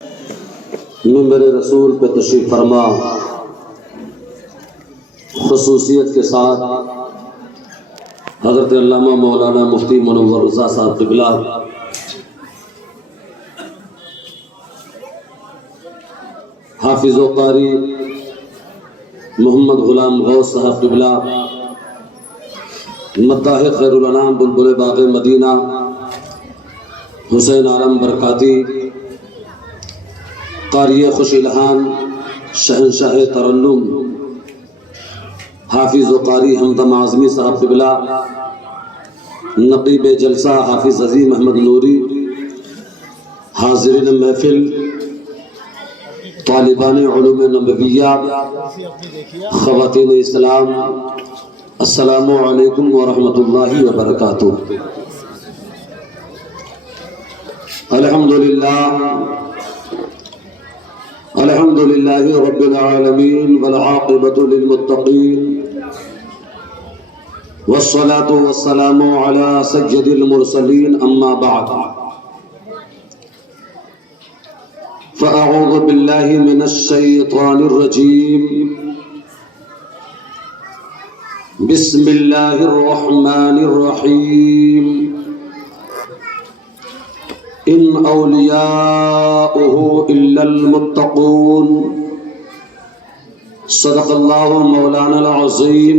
منبر رسول پہ تشریف فرما خصوصیت کے ساتھ حضرت علامہ مولانا مفتی منور رضا صاحب قبلہ، حافظ و قاری محمد غلام غوث صاحب قبلہ، مداح خیر الانام بلبل باغ مدینہ حسین عالم برکاتی، قاری خوش الہان شہنشاہ ترنم حافظ و قاری حمدم اعظمی صاحب قبلہ، نقیب جلسہ حافظ عظیم احمد نوری، حاضرین محفل، طالبان علوم نبویہ، خواتین اسلام، السلام علیکم ورحمۃ اللہ وبرکاتہ۔ الحمدللہ رب العالمین والعاقبۃ للمتقین والصلاة والسلام علی سید المرسلین، اما بعد فاعوذ باللہ من الشیطان الرجیم، بسم اللہ الرحمن الرحیم، ان اولیاؤہ الا المتقون، صدق اللہ مولانا العظیم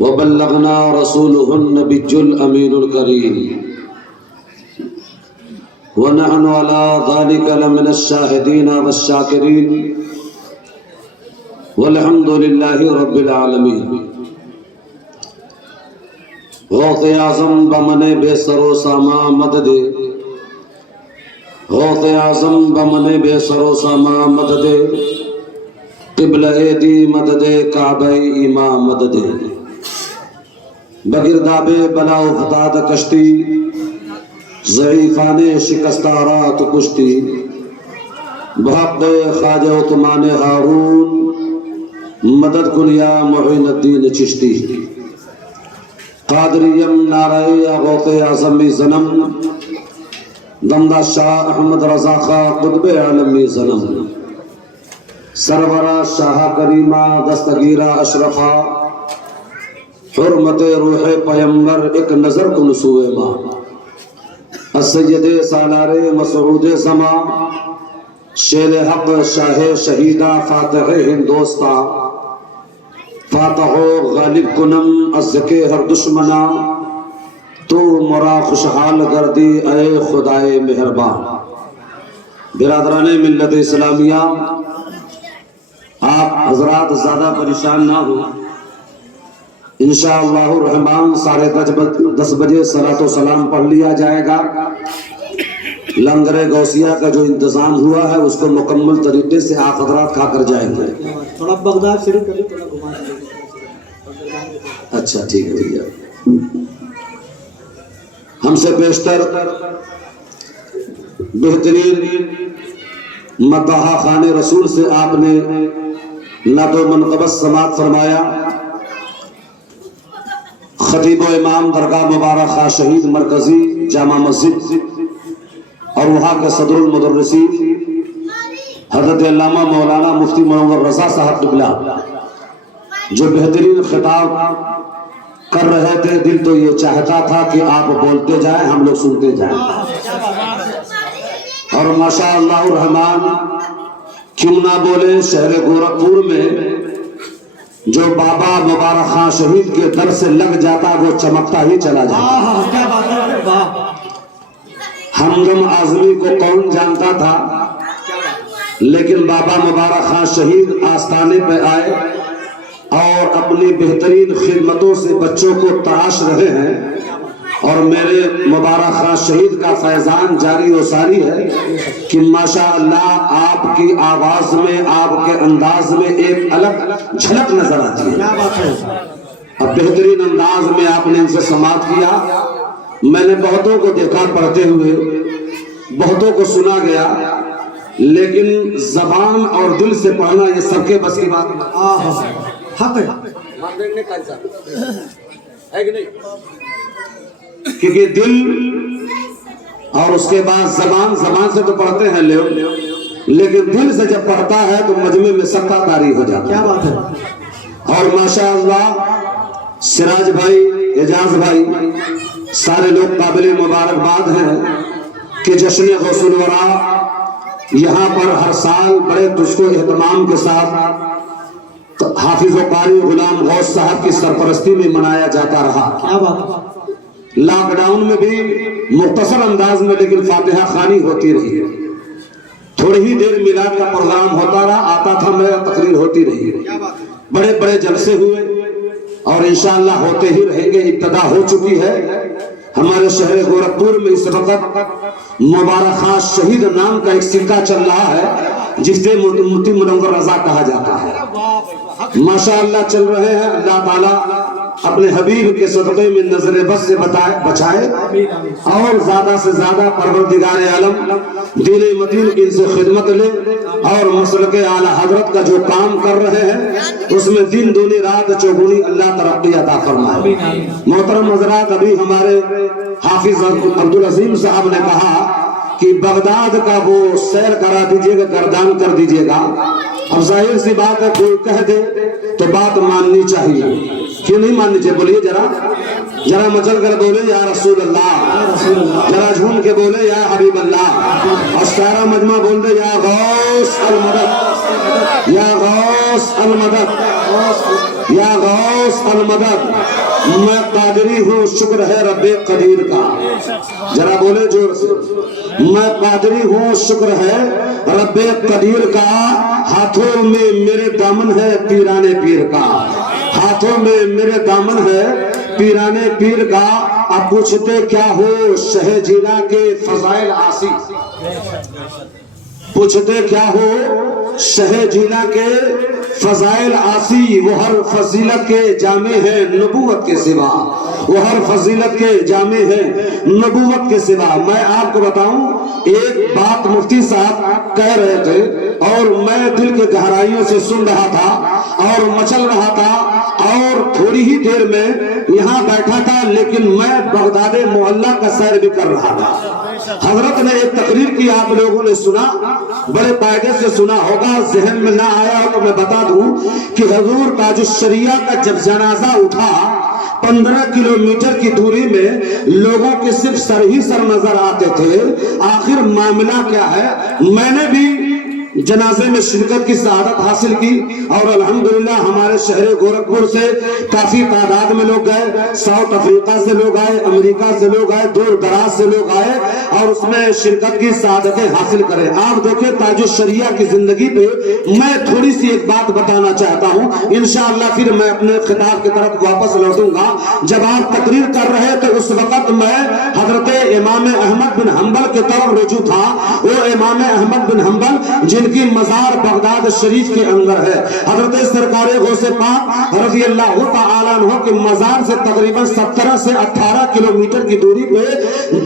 وبلغنا رسولہ النبی الامین الکریم، ونحن على ذلك لمن الشاہدین والشاکرین، والحمد للہ رب العالمین۔ غوث اعظم بمن بے سر و ساما مدد، غوث اعظم بمن بے سر و ساما مدد، قبلہ دی مدد کعبہ امام مدد، بگرداب بلا افتاد کشتی، ضعیفان شکستارات کشتی، بحق خواجہ عثمان ہارون، مدد کن یا معین الدین چشتی، قادریم نعرہ غوث اعظمی زنم، دمدہ شاہ احمد رضا خواہ قطب عالمی زنم، سرورہ شاہ کریمہ دستگیرہ اشرفہ، حرمت روح پیمبر ایک نظر کن سوئے ماں، السید سالار مسعود زماں، شیر حق شاہ شہیدہ فاتح ہندوستہ، فاتح و غالب کنم ازکے ہر دشمنا، تو مرا خوشحال گردی اے خدائے مہربان۔ برادران ملت اسلامیہ، آپ حضرات زیادہ پریشان نہ ہو، انشاءاللہ الرحمن 10:30 بجے صلاۃ و سلام پڑھ لیا جائے گا۔ لنگر غوثیہ کا جو انتظام ہوا ہے اس کو مکمل طریقے سے آپ حضرات کھا کر جائیں گے۔ تھوڑا بغداد شریف کر لیں، تھوڑا گھما دیں۔ اچھا ٹھیک ہے بھیا، ہم سے بیشتر بہترین مداح خان رسول سے آپ نے نعت و منقبت سماعت فرمایا۔ خطیب و امام درگاہ مبارک خواہ شہید مرکزی جامع مسجد اور وہاں کے صدر المدرسین حضرت علامہ مولانا مفتی منور رضا صاحب قبلہ جو بہترین خطاب کر رہے تھے، دل تو یہ چاہتا تھا کہ آپ بولتے جائیں، ہم لوگ سنتے جائیں، اور ماشاءاللہ الرحمن کیوں نہ بولے، شہر گورکھپور میں جو بابا مبارک خان شہید کے در سے لگ جاتا وہ چمکتا ہی چلا جاتا۔ حمدم اعظمی کو کون جانتا تھا، لیکن بابا مبارک خان شہید آستانے پہ آئے اور اپنی بہترین خدمتوں سے بچوں کو تراش رہے ہیں، اور میرے مبارک خان شہید کا فیضان جاری و ساری ہے کہ ماشاءاللہ آپ کی آواز میں، آپ کے انداز میں ایک الگ جھلک نظر آتی ہے۔ اب بہترین انداز میں آپ نے ان سے سماعت کیا۔ میں نے بہتوں کو دیکھا پڑھتے ہوئے، بہتوں کو سنا گیا، لیکن زبان اور دل سے پڑھنا یہ سب کے بس کی بات حق ہے، کیونکہ دل اور اس کے بعد زبان سے تو پڑھتے ہیں لوگ، لیکن دل سے جب پڑھتا ہے تو مجمع میں سب کا طاری ہو جاتا ہے۔ کیا بات ہے۔ اور ماشاءاللہ سراج بھائی، اعجاز بھائی، سارے لوگ قابل مبارکباد ہیں کہ جشن غوث الورا یہاں پر ہر سال بڑے تجھ کو اہتمام کے ساتھ حافظ و قاری غلام غوث صاحب کی سرپرستی میں منایا جاتا رہا۔ کیا بات ہے۔ لاک ڈاؤن میں بھی مختصر انداز میں لیکن فاتحہ خوانی ہوتی رہی، تھوڑی ہی دیر میلاد کا پروگرام ہوتا رہا، آتا تھا میں، تقریر ہوتی رہی، بڑے بڑے جلسے ہوئے اور انشاءاللہ ہوتے ہی رہیں گے۔ ابتدا ہو چکی ہے ہمارے شہر گورکھپور میں اس وقت مبارک خان شہید نام کا ایک سکہ چل رہا ہے جسے مفتی منور رضا کہا جاتا ہے، ماشاءاللہ چل رہے ہیں۔ اللہ تعالیٰ اپنے حبیب کے صدقے میں نظر بس سے بچائے اور زیادہ سے زیادہ پروردگار عالم دین متین ان سے خدمت لے اور مسلک اعلیٰ حضرت کا جو کام کر رہے ہیں اس میں دن دونی رات چوگنی اللہ ترقی عطا فرمائے۔ محترم حضرات، ابھی ہمارے حافظ عبدالعظیم صاحب نے کہا کہ بغداد کا وہ سیر کرا دیجئے گا، گردان کر دیجئے گا۔ اب ظاہر سی بات ہے کوئی کہہ دے تو بات ماننی چاہیے، کیوں نہیں ماننی چاہیے؟ بولیے ذرا مچل کر بولے یا رسول اللہ، ذرا جھوم کے بولے یا حبیب اللہ، اور سارا مجمع بول دے یا غوث المدد، یا غوث المدد، یا غوث المدد۔ میں قادری ہوں، شکر ہے رب قدیر کا، ذرا بولے زور سے، میں قادری ہوں، شکر ہے رب قدیر کا، ہاتھوں میں میرے دامن ہے پیران پیر کا، ہاتھوں میں میرے دامن ہے پیران پیر کا۔ اب پوچھتے کیا ہو شہ جیلا کے فضائل آسی، پوچھتے کیا ہو شہ جیلا کے فضائل آسی، وہ ہر فضیلت کے جامع ہے نبوت کے سوا، وہ ہر فضیلت کے جامع ہے نبوت کے سوا۔ میں آپ کو بتاؤں ایک بات مفتی صاحب کہہ رہے تھے اور میں دل کے گہرائیوں سے سن رہا تھا اور مچل رہا تھا، اور تھوڑی ہی دیر میں یہاں بیٹھا تھا لیکن میں بغداد محلہ کا سیر بھی کر رہا تھا۔ حضرت نے ایک تقریر کی، آپ لوگوں نے سنا، بڑے قاعدے سے سنا ہوگا، ذہن میں نہ آیا ہو تو میں بتا دوں کہ حضور تاج الشریعہ کا جب جنازہ اٹھا 15 کلومیٹر کی دوری میں لوگوں کے صرف سر ہی سر نظر آتے تھے۔ آخر معاملہ کیا ہے؟ میں نے بھی جنازے میں شرکت کی سعادت حاصل کی اور الحمدللہ ہمارے شہر گورکھپور سے کافی تعداد میں لوگ گئے، ساؤتھ افریقہ سے لوگ آئے، امریکہ سے لوگ آئے، دور دراز سے لوگ آئے اور اس میں شرکت کی سعادتیں حاصل کریں۔ آپ دیکھیں تاج الشریعہ کی زندگی پہ میں تھوڑی سی ایک بات بتانا چاہتا ہوں، انشاءاللہ پھر میں اپنے خطاب کی طرف واپس لوٹوں گا۔ جب آپ تقریر کر رہے تھے اس وقت میں حضرت امام احمد بن حنبل کے طرف رجوع تھا۔ وہ امام احمد بن حنبل جن کی مزار بغداد شریف کے اندر ہے، حضرت سرکار غوث پاک رضی اللہ تعالیٰ عنہ کے مزار سے تقریباً 17 سے 18 کلومیٹر کی دوری پہ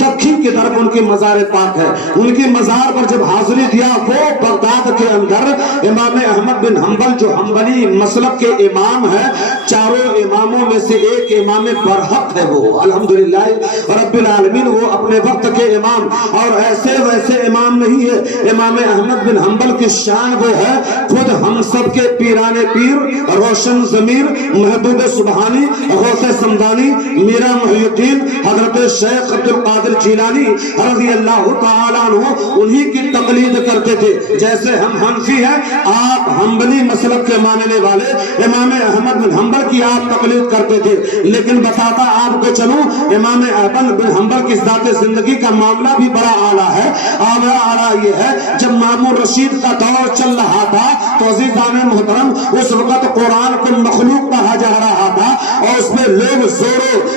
دکھن کی طرف ان کی مزار پاک ہے۔ ان کی مزار پر جب حاضری دیا، وہ بغداد کے اندر امام احمد بن حنبل جو حنبلی مسلک کے امام ہیں، چاروں اماموں میں سے ایک امام برحق ہے، وہ الحمدللہ رب العالمین، وہ اپنے وقت کے امام اور ایسے ویسے امام نہیں ہے۔ امام احمد بن حنبل کی شان وہ ہے، خود ہم سب کے پیران پیر، روشن ضمیر، محبوب سبحانی، غوث سمدانی، میرا محی الدین، حضرت شیخ عبد القادر جیلانی رضی اللہ تعالیٰ عنہ، انہی کی تقلید کرتے تھے۔ جیسے ہم حنفی ہیں، آپ حنبلی مسلک کے ماننے والے امام احمد بن حنبل کی آپ تقلید کرتے تھے۔ لیکن بتاتا آپ کو چلوں، امام احمد بن حنبل کی ذات زندگی کا معاملہ بھی بڑا اعلیٰ ہے۔ اعلیٰ یہ ہے، جب مامون رشید کا دور چل رہا تھا تو عزیزان محترم اس وقت قرآن کو مخلوق کہا جا رہا تھا اور اس میں لوگ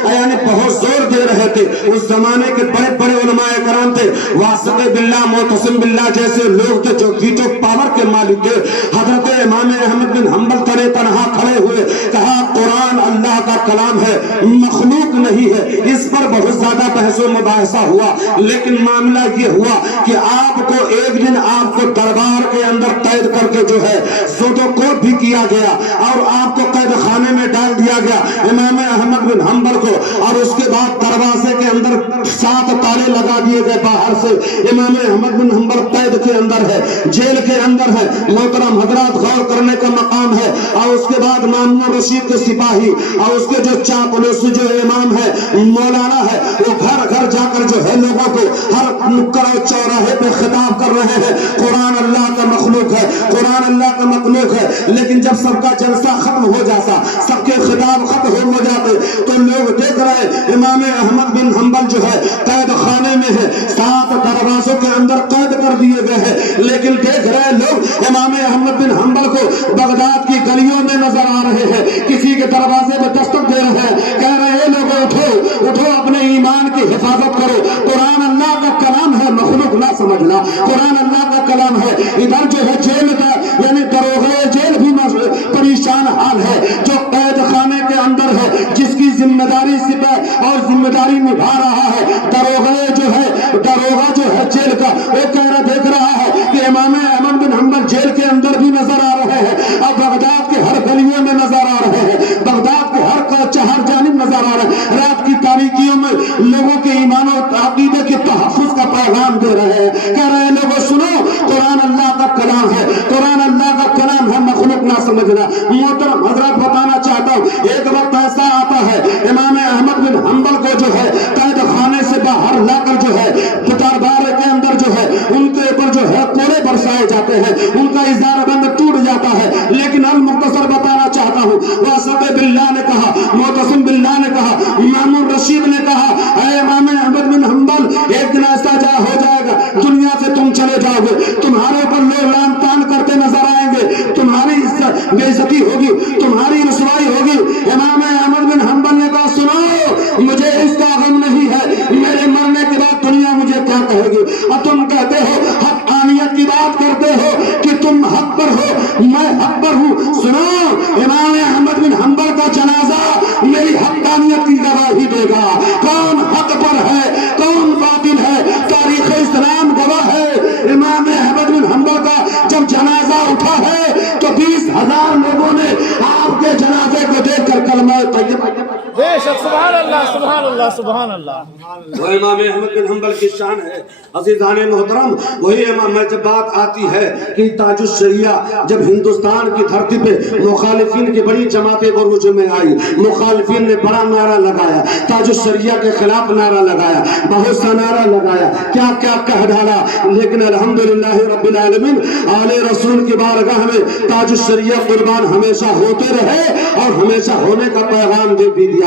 یعنی بہت زور دے رہے تھے۔ اس زمانے کے بڑے بڑے علماء کرام تھے، واسطہ باللہ، معتصم باللہ جیسے لوگ تھے جو ویٹو پاور کے مالک تھے۔ حضرت امام احمد بن حنبل تنے تنہا کھڑے ہوئے، کہا قرآن اللہ کا کلام ہے، مخلوق نہیں ہے۔ اس پر بہت زیادہ بحث و مباحثہ ہوا، لیکن معاملہ یہ ہوا کہ آپ کو ایک دن آپ کو دربار کے اندر قید کر کے جو ہے فوٹو کوپ بھی کیا گیا اور آپ کو قید خانے میں ڈال دیا گیا امام احمد بن حنبل کو، اور اس کے بعد دروازے کے اندر 7 تالے لگا دیے گئے باہر سے امام احمد بن حنبل قید کے اندر ہے، جیل کے اندر ہے۔ محترم حضرات، غور کرنے کا مقام ہے۔ اور اس کے بعد مامون رشید کے سپاہی اور اس کے جو چاپلوس جو امام ہے مولانا ہے، وہ گھر گھر جا کر جو ہے لوگوں کو ہر نکڑ اور چوراہے پہ خطاب کر رہے ہیں، قرآن اللہ کا مخلوق ہے، قرآن اللہ کا مخلوق ہے۔ لیکن جب سب کا جلسہ ختم ہو جاتا، سب کے خطاب ختم ہو جاتے، تو لوگ دیکھ رہے امام احمد بن حنبل جو ہے قید خانے میں ہے، 7 دروازوں کے اندر قید کر دیے گئے ہیں۔ لیکن دیکھ رہے لوگ امام احمد بن حنبل کو بغداد کی گلیوں میں نظر آ رہے ہیں، کسی کے دروازے میں دستک دے رہے ہیں، کہہ رہے ہیں لوگوں اٹھو اٹھو، اپنے ایمان کی حفاظت کرو، قرآن اللہ کا کلام ہے، مخلوق نہ سمجھنا، قرآن اللہ کا کلام ہے۔ ادھر جو ہے جیل کا یعنی دروغے جیل بھی پریشان حال ہے، جو قید خانے کے اندر ہے، جس کی ذمہ داری سپاہ اور ذمہ داری نبھا رہا ہے، دروغے جو ہے دروغہ جو ہے جیل کا، وہ کہہ رہا دیکھ رہا ہے کہ امام احمد بن حنبل جیل کے اندر بھی نظر آ رہے ہیں، اور بغداد کے ہر گلیوں میں نظر آ رہے ہیں، بغداد کے ہر جانب نظر آ رہے ہیں، رات کی تاریکیوں میں لوگوں کے ایمان و عقیدے کے تحفظ کا پیغام دے رہے ہیں، کہہ رہے ہیں لوگوں سنو، قرآن اللہ کا کلام ہے، قرآن اللہ کا کلام ہے، مخلوق نہ سمجھنا۔ محترم حضرات، بتانا چاہتا ہوں، ایک وقت ایسا آتا ہے امام احمد بن حنبل کو جو ہے قید خانے سے باہر لا کر جو ہے دربار کے اندر جو ہے ان کے اوپر جو ہے کوڑے برسائے جاتے ہیں، ان کا اظہار بند ٹوٹ جاتا ہے۔ لیکن المختصر بتانا چاہتا ہوں، واسط باللہ نے کہا، معتصم باللہ نے کہا، مامون رشید نے کہا، اے امام احمد بن حنبل، ایک دن ایسا ہو جائے گا دنیا سے تم چلے جاؤ گے، تمہارے اوپر لوگ لان تان کرتے نظر آئیں گے، تمہاری بے عزتی ہوگی، تمہاری رسوائی ہوگی۔ امام احمد بن حنبل نے کہا سنو، مجھے اس کا غم نہیں ہے، میرے مرنے کے بعد دنیا مجھے کیا کہے گی؟ اور تم کہتے ہو حقانیت کی بات کرتے ہو کہ تم حق پر ہو، میں حق پر ہوں۔ سنو، امام احمد بن حنبل کا جنازہ میری حقانیت کی گواہی دے گا، کون حق پر ہے کون باطل ہے، تاریخ اسلام گواہ ہے۔ امام احمد بن حنبل کا جب جنازہ اٹھا ہے تو 20,000 لوگوں نے آپ کے جنازے کو دیکھ کر کلمہ طیبہ، بے شک، سبحان اللہ سبحان اللہ سبحان اللہ، وہ امام احمد بن حنبل کی شان ہے۔ عزیزان محترم، وہی امام میں جب بات آتی ہے کہ تاج الشریعہ جب ہندوستان کی دھرتی پہ مخالفین کی بڑی جماعتیں عروج میں آئی، مخالفین نے بڑا نعرہ لگایا، تاج الشریعہ کے خلاف نعرہ لگایا، بہت سا نعرہ لگایا، کیا کیا کہہ ڈالا، لیکن الحمدللہ رب العالمین آل رسول کی بارگاہ میں تاج الشریعہ قربان ہمیشہ ہوتے رہے اور ہمیشہ ہونے کا پیغام دے بھی دیا۔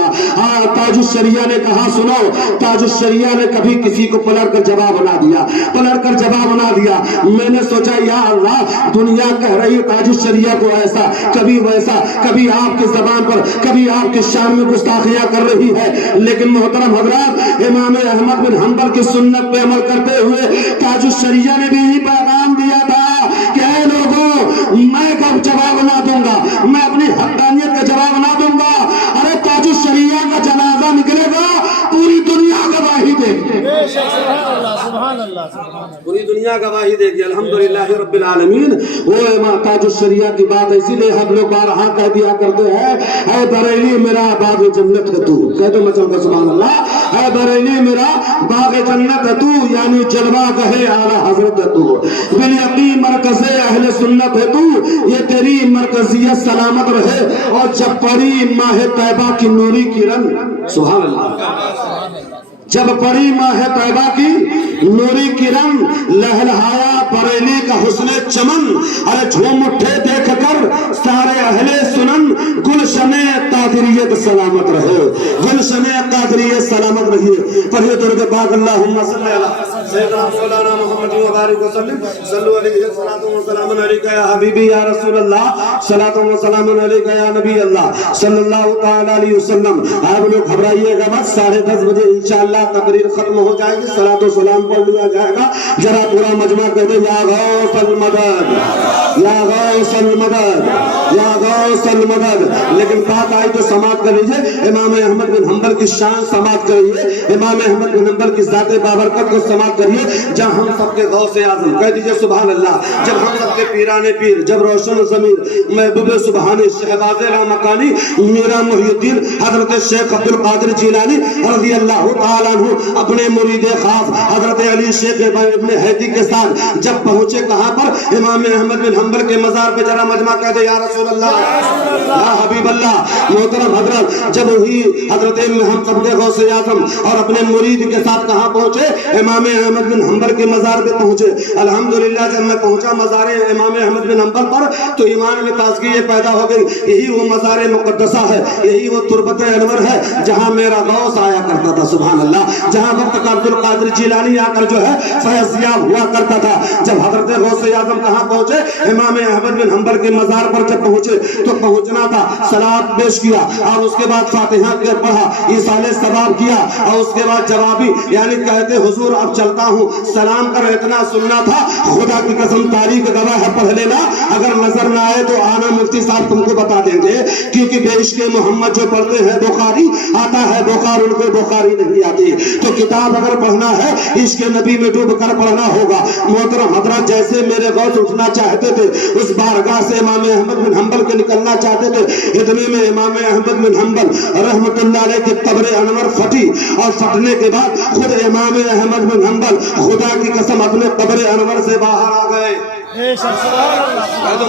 تاج الشریعہ نے کہا سنو، تاج الشریعہ نے کبھی کسی کو پلٹ کر جواب نہ دیا، پلٹ کر جواب نہ دیا۔ میں نے سوچا یا اللہ، دنیا کہہ رہی ہے تاج الشریعہ کو ایسا، کبھی ویسا، کبھی آپ کی زبان پر، کبھی آپ کی شان میں گستاخیاں کر رہی ہے، لیکن محترم حضرات، امام احمد بن حنبل کی سنت پہ عمل کرتے ہوئے تاج الشریعہ نے بھی یہی پیغام دیا تھا کہ اے لوگوں، میں کب جواب نہ دوں گا، میں اپنی حقانیت کا جواب نہ دوں گا۔ ارے تاج الشریعہ کا جنازہ نکلے گا، پوری دنیا گواہی دے گی، بے شک، سبحان اللہ سبحان اللہ سبحان اللہ، پوری دنیا گواہی دے گی۔ الحمدللہ رب العالمین۔ وہ امام تاج الشریعہ کی بات اسی لیے ہم لوگ بارہا کہہ دیا کرتے ہیں، اے بریلی میرا باغ جنت ہے تو، کہہ دو مچل کر سبحان اللہ، اے بریلی میرا باغ جنت ہے تو، یعنی جلوہ گہے اعلیٰ حضرت ہے تو، بالیقین مرکز اہل سنت ہے تو، یہ تیری مرکزیت سلامت رہے، اور جب پڑی ماہ طیبہ کی نوری کرن، سبحان اللہ، جب پڑی ماہ طیبہ کی نوری کرن، لہلہایا بریلی کا حسن چمن، ارے جھوم اٹھے دیکھ کر سارے اہل سنن، گلشن قادریت سلامت رہے، گلشن قادریت سلامت رہیے۔ پڑھیے درود پاک اللہم صلی اللہ سیدنا مولانا محمد وبارک وسلم، صلو علیہ الصلوۃ والسلام علیک یا حبیبی یا رسول اللہ، صلاۃ و سلام علیک یا نبی اللہ صلی اللہ تعالی علیہ وسلم۔ آپ لوگ گھبرائیے گا مت، 10:30 بجے انشاءاللہ تقریر ختم ہو جائے گی، صلاۃ و سلام پڑھ لیا جائے گا۔ ذرا پورا مجمع کہہ دے یا غوث المدد، یا غوث المدد، یا غوث المدد۔ لیکن بات آئی تو سماعت کر لیجئے، امام احمد بن حنبل کی شان سماعت کریے، امام احمد بن حنبل کی ذات بابرکت کو سماعت کریے، جب ہم سب کے غوث اعظم، کہہ دیجئے سبحان اللہ، جب ہم سب کے پیران پیر، جب روشن ضمیر محبوب سبحانی شہباز لامکانی میرا محی الدین حضرت شیخ عبد القادر جیلانی رضی اللہ تعالیٰ عنہ اپنے مرید خاص حضرت علی شیخ ابن حیدی کے ساتھ جب پہنچے کہاں پر؟ امام احمد بن حنبل کے مزار پہ، ذرا مجمع کہہ دے یا رسول اللہ، یا حبیب اللہ۔ محترم حضرت، جب وہی حضرت ہم سب کے غوث اعظم اور اپنے مرید کے ساتھ کہاں پہنچے؟ امام احمد بن حنبل کے مزار پہ پہنچے۔ الحمدللہ جب میں پہنچا مزار امام احمد بن حنبل پر تو ایمان میں تازگی یہ پیدا ہو گئی، یہی وہ مزار مقدسہ ہے، یہی وہ تربت انور ہے جہاں میرا غوث آیا کرتا تھا، سبحان اللہ، جہاں وقت کا عبد القادر جیلانی آ کر جو ہے فیض یاب ہوا کرتا تھا۔ جب حضرت غوث اعظم کہاں پہنچے؟ امام احمد بن حنبل کے مزار پر جب پہنچے تو پہنچنا تھا، صلاۃ پیش کیا اور اس کے بعد فاتحہ کے پڑھا، ایصال ثواب کیا اور اس کے بعد جوابی یعنی کہتے حضور اب چلتا ہوں، سلام کر اتنا سننا تھا، خدا کی قسم تاریخ گواہ ہے، پڑھ لینا، اگر نظر نہ آئے تو آنا، مفتی صاحب تم کو بتا دیں گے، کیونکہ بے عشق محمد جو پڑھتے ہیں بخاری آتا ہے، بخار ان کو بخاری نہیں آتی، تو کتاب اگر پڑھنا ہے عشق نبی میں ڈوب کر پڑھنا ہوگا۔ محترم حضرات، جیسے میرے غوث اٹھنا چاہتے تھے اس بارگاہ سے امام احمد بن حنبل کے نکلنا چاہتے تھے، اتنے میں امام احمد بن حنبل رحمت اللہ علیہ کی قبر انور پھٹی اور پھٹنے کے بعد خود امام احمد بن حنبل خدا کی قسم اپنے قبر انور سے باہر آ گئے۔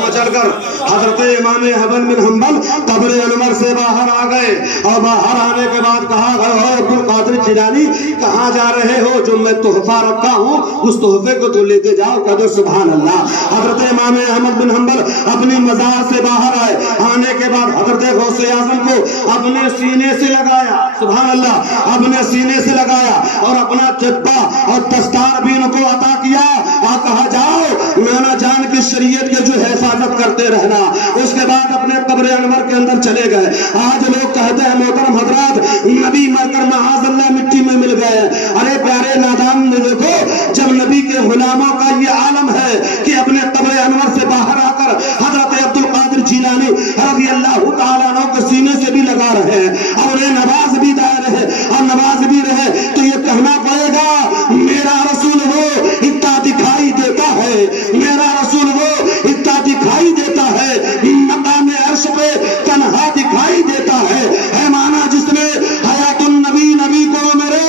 مچل کر حضرت امام احمد بن حنبل قبر انور سے باہر آ گئے اور باہر آنے کے بعد کہا گئے عبد القادر جیلانی کہاں جا رہے ہو؟ جو میں تحفہ رکھا ہوں اس تحفے کو تو لے کے جاؤ، کہہ دو سبحان اللہ۔ حضرت امام احمد بن حنبل اپنی مزار سے باہر آئے، آنے کے بعد حضرت غوث اعظم کو اپنے سینے سے لگایا، سبحان اللہ، اپنے سینے سے لگایا اور اپنا جبہ اور دستار بھی ان کو عطا کیا اور کہا جاؤ نانا جان کی شریعت کے جو حفاظت کرتے رہنا۔ اس کے بعد اپنے قبر انور کے اندر چلے گئے۔ آج لوگ کہتے ہیں محترم حضرات نبی مر کر معاذ اللہ مٹی میں مل گئے، ارے پیارے نادان نے دیکھو، جب نبی کے غلاموں کا یہ عالم ہے کہ اپنے قبر انور سے باہر آ کر حضرت عبد القادر جیلانی رضی اللہ تعالیٰ عنہ کے سینے سے بھی لگا رہے ہیں اور انہیں نواز بھی دے رہے اور نواز بھی رہے، تو یہ کہنا پڑے گا میرا رسول وہ اتنا دکھائی دیتا ہے، میرا رسول وہ اتنا دکھائی دیتا ہے، مقام عرش پہ تنہا دکھائی دیتا ہے، اے مانا جس نے حیات النبی نبی کو میرے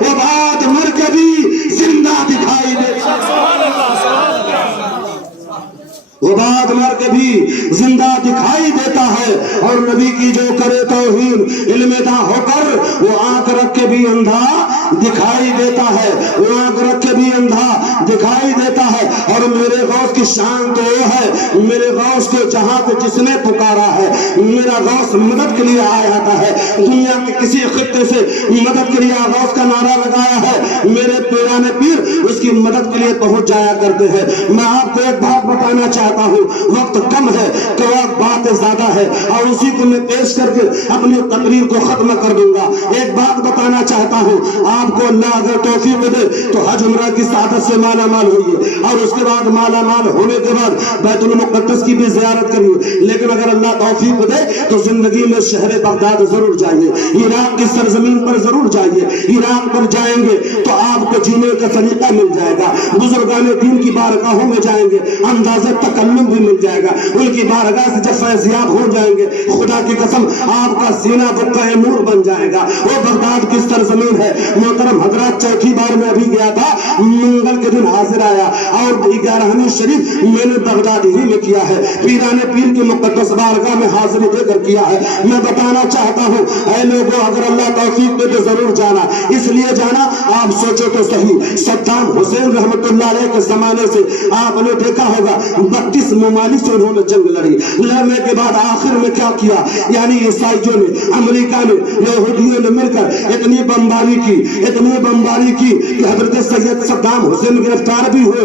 وہ بات مر کے بھی زندہ دکھائی دیتا وہ بات مر کے بھی زندہ دکھائی دیتا ہے، اور نبی کی جو کرے توہین علم دا ہو کر وہ آنکھ رکھ کے بھی اندھا دکھائی دیتا ہے، وہ آنکھ رکھ کے بھی اندھا دکھائی دیتا ہے۔ اور میرے غوث کی شان تو یہ ہے، میرے غوث کو جہاں پہ جس نے پکارا ہے، میرا غوث مدد کے لیے آیا آتا ہے، دنیا کے کسی خطے سے مدد کے لیے غوث کا نعرہ لگایا ہے، میرے پیران پیر اس کی مدد کے لیے پہنچ جایا کرتے ہیں۔ میں آپ کو ایک بات بتانا چاہتا ہوں، وقت کم ہے تو بات زیادہ ہے اور اسی کو میں پیش کر کے اپنی تقریر کو ختم کر دوں گا۔ ایک بات بتانا چاہتا ہوں، آپ کو اللہ اگر توفیق دے تو حج عمرہ کی سعادت سے مالا مال ہوئیے اور اس کے بعد مالا مال ہونے کے بعد بیت المقدس کی بھی زیارت کریے، لیکن اگر اللہ توفیق دے تو زندگی میں شہر بغداد ضرور جائیے، عراق کی سرزمین پر ضرور جائیے۔ عراق پر جائیں گے تو آپ کو جینے کا طریقہ مل جائے گا، بزرگان دین کی بارگاہوں میں جائیں گے انداز تکلم بھی مل جائے گا، ان کی بارگاہ سے جب فیضیاب ہو جائیں گے خدا کی قسم آپ کا سینہ بقع نور بن جائے گا۔ وہ بغداد کی سرزمین ہے۔ محترم حضرات، چوتھی بار میں ابھی گیا تھا، منگل کے دن حاضر آیا اور 11ویں شریف میں نے بغداد ہی میں کیا ہے، پیران پیر کی مقدس بارگاہ میں حاضری دے کر کیا ہے۔ میں بتانا چاہتا ہوں اے لوگوں، اگر اللہ توفیق دے تو ضرور جانا، اس لیے جانا آپ سوچو تو صحیح، صدام حسین رحمت اللہ علیہ کے زمانے سے آپ نے دیکھا ہوگا 32 ممالک سے انہوں نے جنگ لڑی، لڑنے کے بعد آخر میں کیا کیا، یعنی عیسائیوں نے، امریکہ نے، یہودیوں نے مل کر اتنی بمباری کی کہ حضرت سید صدام حسین گرفتار بھی ہوئے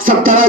17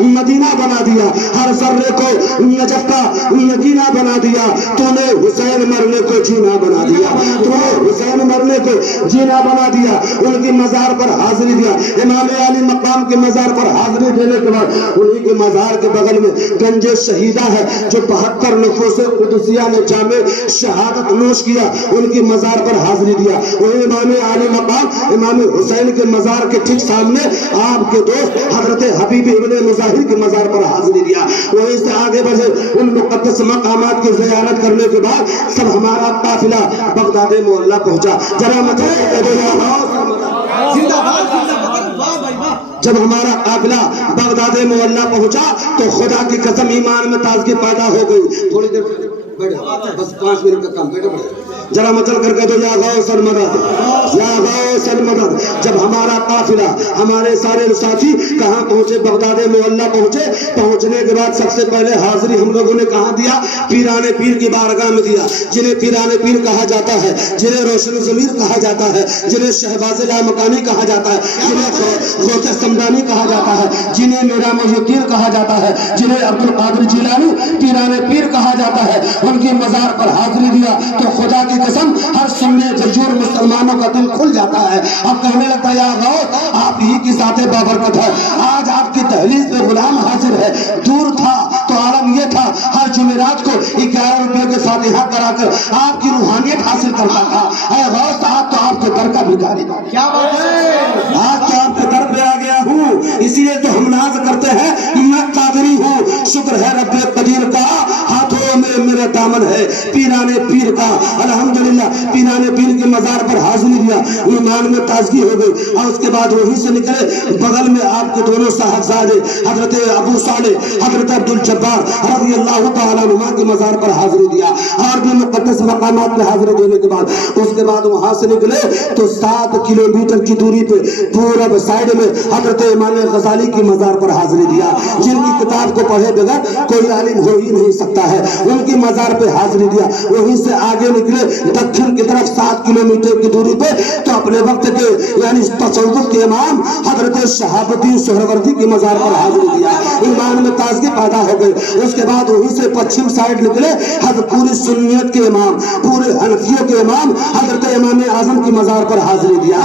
مدینہ بنا دیا، ہر ذرے کو نجف کا مدینہ بنا دیا، تو نے حسین مرنے کو جینا بنا دیا، تو نے حسین مرنے کو جینا بنا دیا، ان کی مزار پر حاضری دیا۔ امام علی مقام کے مزار پر حاضری دینے کے بعد انہی کے مزار کے بغل میں گنج شہیدہ ہے جو 72 نفوس قدسیہ نے جامع شہادت نوش کیا، ان کی مزار پر حاضری دیا۔ وہی امام علی مقام امام حسین کے مزار کے ٹھیک سامنے آپ کے دوست حضرت حبیب ابن مظاہر کے مزار پر حاضری دیا۔ وہیں سے آگے بڑھے، ان مقدس مقامات کی زیارت کرنے کے بعد سب ہمارا قافلہ بغداد معلیٰ پہنچا۔ ذرا جب ہمارا قافلہ بغداد معلیٰ پہنچا تو خدا کی قسم ایمان میں تازگی پیدا ہو گئی۔ تھوڑی دیر بیٹھے، بس 5 منٹ کا کام، بیٹھے بیٹھے ذرا مچل کر کے تو یا غوث المدد، یا غوث المدد۔ جب ہمارا قافلہ، ہمارے سارے ساتھی کہاں پہنچے؟ بغداد معلیٰ پہنچے۔ پہنچنے کے بعد سب سے پہلے حاضری ہم لوگوں نے کہاں دیا؟ پیران پیر کی بارگاہ میں دیا، جنہیں پیران پیر کہا جاتا ہے، جنہیں روشن ضمیر کہا جاتا ہے، جنہیں شہباز لامکانی کہا جاتا ہے، جنہیں غوث سمدانی کہا جاتا ہے، جنہیں میرا محی الدین کہا جاتا ہے، جنہیں عبد القادر جیلانی پیران پیر کہا جاتا ہے، ان کی مزار پر حاضری دیا تو خدا کی قسم ہر سننے ججور مسلمانوں کا دل کھل جاتا ہے۔ اب کہنے لگتا ہے یا غوث آپ ہی کی ذات بابرکت ہے، آج آپ کی دہلیز پہ غلام حاضر ہے۔ دور تھا تو عالم یہ تھا، ہر جمعرات کو 11 روپے کے فاتحہ کرا کر آپ کی روحانیت حاصل کرتا تھا۔ اے غوث آج تو آپ کے در کا بھکاری، کیا بات ہے، آج تو آپ کے در پہ آ گیا ہوں، اسی لیے تو ہم ناز کرتے ہیں میں قادری ہوں، شکر ہے رب قدیر کا، ہاتھوں میں میرا دامن ہے پیران پیر کا۔ الحمدللہ پیران پیر کے مزار پر حاضری دیا، ایمان میں تازگی ہو گئی۔ اور اس کے بعد وہیں سے نکلے، بغل میں آپ کے دونوں صاحبزادے حضرت ابو صالح، حضرت عبدالجبار رضی اللہ تعالیٰ عنہ کے مزار پر حاضری دیا، اور بھی مقدس مقامات میں حاضری دینے کے بعد اس کے بعد وہاں سے نکلے تو 7 کلومیٹر کی دوری پہ پورب سائڈ میں حضرت امام غزالی کی مزار پر حاضری دیا، جن کی کتاب کو پڑھے بغیر کوئی عالم ہو ہی نہیں سکتا ہے، ان کی مزار پہ حاضری دیا۔ وہیں سے آگے نکلے دکھن کی طرف 7 کلومیٹر کی دوری پہ تو اپنے وقت کے یعنی تصوف کے امام حضرت شہاب الدین سہروردی کی مزار پر حاضری دیا، ایمان میں تازگی پیدا ہو گئی۔ اس کے بعد وہیں سے پچھم سائڈ نکلے، حضرت پوری سنیت کے امام، پورے حنفیوں کے امام حضرت امام اعظم کی مزار پر حاضری دیا،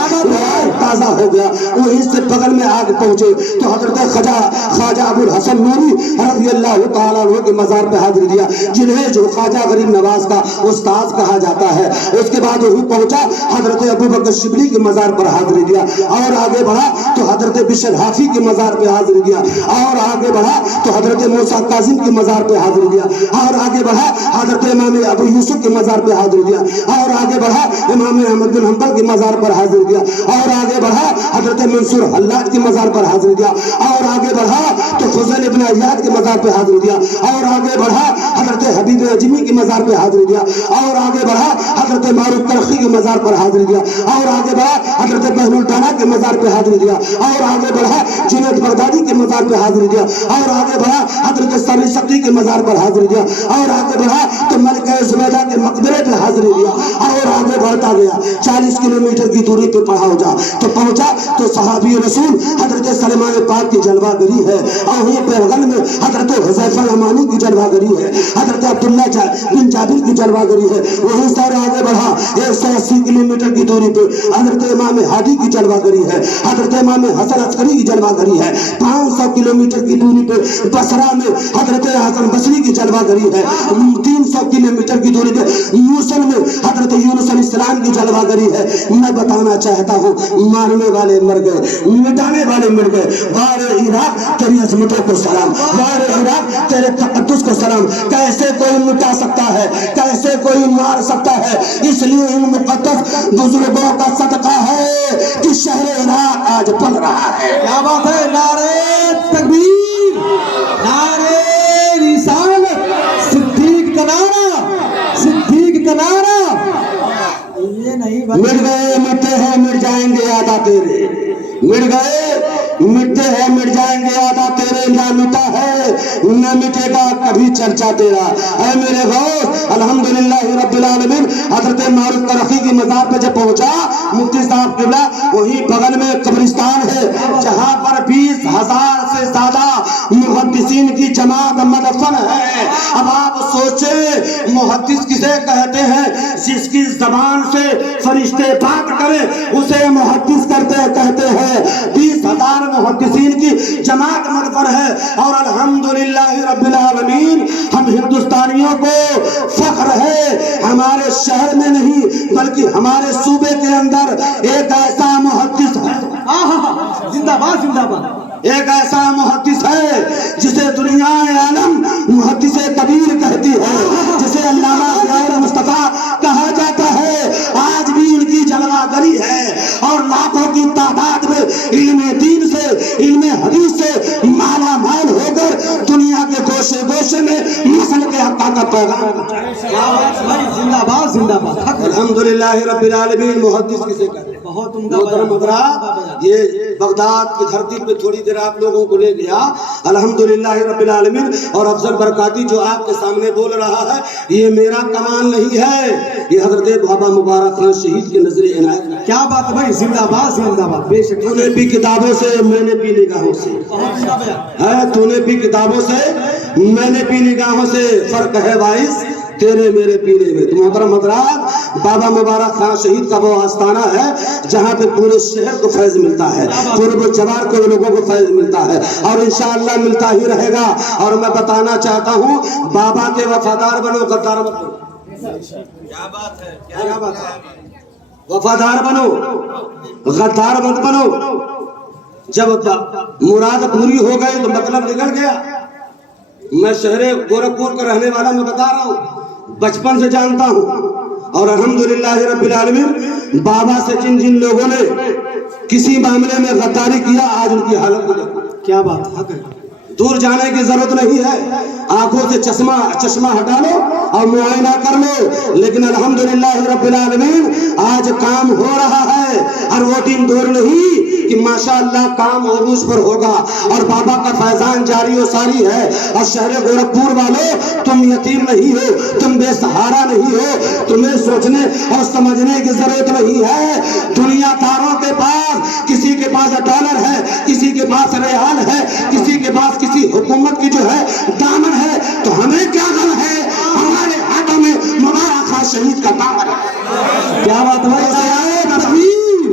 تازہ ہو گیا۔ وہیں سے بغل میں آگے پہنچے تو حضرت خواجہ ابو الحسن نوری رضی اللہ تعالیٰ عنہ کی مزار پہ حاضری دیا، جنہیں جو خواجہ غریب نواز کا استاد کہا جاتا ہے۔ اس کے بعد وہیں پہنچا حضرت ابو بکر شبلی کی مزار پر حاضری دیا، اور آگے بڑھا تو حضرت بشر حافی کی مزار پہ حاضری دیا، اور آگے بڑھا تو حضرت موسیٰ کاظم کی مزار پہ حاضری دیا، اور آگے بڑھا حضرت امام ابو یوسف کی مزار پہ حاضری دیا، اور آگے بڑھا امام احمد بن حنبل کی مزار پر حاضری دیا، اور آگے بڑھا حضرت منصور حلاج کی مزار پر حاضری دیا، اور آگے بڑھا تو فضیل ابن عیاض کی مزار پہ حاضری دیا، اور آگے بڑھا حضرت حبیب اجمی کی مزار پہ حاضری دیا، اور آگے بڑھا حضرت معروف ترخی کی مزار پر حاضری دیا، اور آگے بڑھا حضرت بہن الٹانا کے مزار پہ حاضری دیا، اور آگے بڑھا جنید بغدادی کے مزار پہ حاضری دیا، اور آگے بڑھا حضرت سری سقی کے مزار پر حاضری دیا، اور آگے بڑھا تو ملکہ زبیدہ کے مقبرے پہ حاضری دیا، اور آگے بڑھتا گیا 40 کلومیٹر کی دوری پہ پہنچا تو صحابی رسول حضرت سلمان پاک کی جلوہ گری ہے، اور وہیں پہ بغل میں حضرت حذیفہ یمانی کی جلوہ گری ہے، حضرت عبداللہ بن جابر کی جلوہ گری ہے۔ وہیں سے آگے بڑھا 180 کلومیٹر کی دوری پہ حضرت امام ہادی کی جلوہ گری ہے، حضرت امام حسن عسکری کی جلوہ گری ہے۔ 500 کلومیٹر کی دوری پہ بصرہ میں حضرت حسن بصری کی جلوہ گری ہے۔ 300 کلومیٹر کی دوری پہ موصل میں حضرت یونس علیہ السلام کی جلوہ گری ہے۔ میں بتانا چاہتا ہوں مارنے والے مر گئے، مٹانے والے مر گئے۔ وار عراق تیری عظمتوں کو سلام، وار عراق تیرے تقدس کو سلام۔ کیسے کوئی مٹا سکتا ہے، کیسے کوئی مار سکتا ہے؟ اس لیے ان مقدس بزرگوں کا صدقہ ہے کہ شہر عراق آج پل رہا ہے۔ کیا بات ہے، نعرہ تکبیر، نعرہ رسالت، صدیق کا نعرہ، صدیق کا نعرہ۔ یہ نہیں مٹ گئے مٹے ہیں مٹ جائیں گے آدھا تیرے، مٹ گئے مٹے ہیں مٹ جائیں گے آدھا تیرے، نہ مٹا ہے نہ مٹے گا کبھی چرچا تیرا۔ اے میرے غوث الحمدللہ رب العالمین، حضرت معروف ترخی کی مزار پہ جب پہنچا مفتی صاحب قبلہ، وہی بغل میں قبرستان ہے جہاں پر 20,000 سے زیادہ محدثین کی جماعت مدفن ہے۔ اب آپ سوچیں محدث کسے کہتے ہیں؟ جس کی زبان سے فرشتے بات کریں اسے محدث کہتے ہیں۔ 20,000 محدثین کی جماعت مدفن ہے، اور الحمدللہ رب العالمین ہم ہندوستانیوں کو فخر ہے، ہمارے شہر میں نہیں بلکہ ہمارے صوبے کے اندر ایک ایسا محدث ہے، زندہ باد زندہ باد، ایک ایسا محدث ہے جسے دنیا عالم محدث کبیر کہتی ہے، جسے علامہ ضیاء مصطفیٰ کہا جاتا ہے۔ آج بھی ان کی جلوہ گری ہے، اور لاکھوں کی تعداد میں علم دین سے، علم حدیث سے مالا مال ہو کر دنیا کے گوشے گوشے میں نسل کے حقہ کا پیغام۔ زندہ باد زندہ باد، الحمدللہ رب العالمین۔ محدث کسے کہتے ہیں؟ بہت عمدہ محترم حضرات، یہ بغداد کی دھرتی پہ تھوڑی دیر آپ لوگوں کو لے گیا، الحمدللہ رب العالمین۔ اور افضل برکاتی جو آپ کے سامنے بول رہا ہے یہ میرا کمال نہیں ہے، یہ حضرت بابا مبارک خان شہید کے نظر عنایت ہے۔ کیا بات ہے بھائی، زندہ باد بے شک۔ تو نے بھی کتابوں سے میں نے بھی نگاہوں سے ہے، تو نے بھی کتابوں سے میں نے بھی نگاہوں سے، فرق ہے باعث تیرے میرے پینے میں۔ تو محترم حضرات، بابا مبارک خان شہید کا وہ آستانہ ہے جہاں پہ پورے شہر کو فیض ملتا ہے، پورے جوار کو لوگوں کو فیض ملتا ہے، اور انشاءاللہ ملتا ہی رہے گا۔ اور میں بتانا چاہتا ہوں، بابا کے وفادار بنو، غدار مت بنو۔ کیا بات ہے، کیا بات ہے، وفادار بنو، غدار مت بنو۔ جب مراد پوری ہو گئی تو مطلب نکل گیا۔ میں شہر گورکھپور کا رہنے والا، میں بتا رہا ہوں، بچپن سے جانتا ہوں، اور الحمدللہ رب العالمین بابا سے جن جن لوگوں نے کسی معاملے میں غداری کیا آج ان کی حالت کو دیکھو۔ کیا بات ہے، دور جانے کی ضرورت نہیں ہے، آنکھوں سے چشمہ ہٹا لو اور معائنہ کر لو۔ لیکن الحمدللہ رب العالمین آج کام ہو رہا ہے، اور وہ دن دور نہیں کہ ماشاءاللہ کام عروج پر ہوگا، اور بابا کا فیضان جاری و ساری ہے۔ اور شہر گورکھپور والوں، تم یتیم نہیں ہو، تم بے سہارا نہیں ہو، تمہیں سوچنے اور سمجھنے کی ضرورت نہیں ہے۔ دنیا داروں کے پاس، کسی کے پاس ڈالر ہے، کسی کے پاس ریال ہے، کسی کے پاس کسی حکومت کی جو ہے دامن ہے، تو ہمیں کیا غم ہے؟ ہمارے ہاتھوں میں مبارک خان شہید کا دامن ہے۔ کیا بات ہے، تکبیر،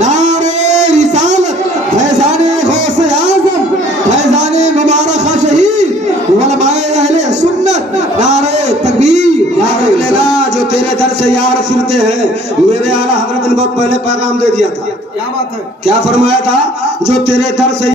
نعرہ رسالت، فیضان غوث اعظم، فیضان مبارک خان شہید، علماء اہل سنت، نعرہ تکبیر، یاد رکھ لینا، جو تیرے در سے یار پھرتے ہیں، میرے اعلیٰ حضرت نے بہت پہلے پیغام دے دیا تھا۔ کیا بات ہے، کیا فرمایا تھا؟ جو تیرے در سے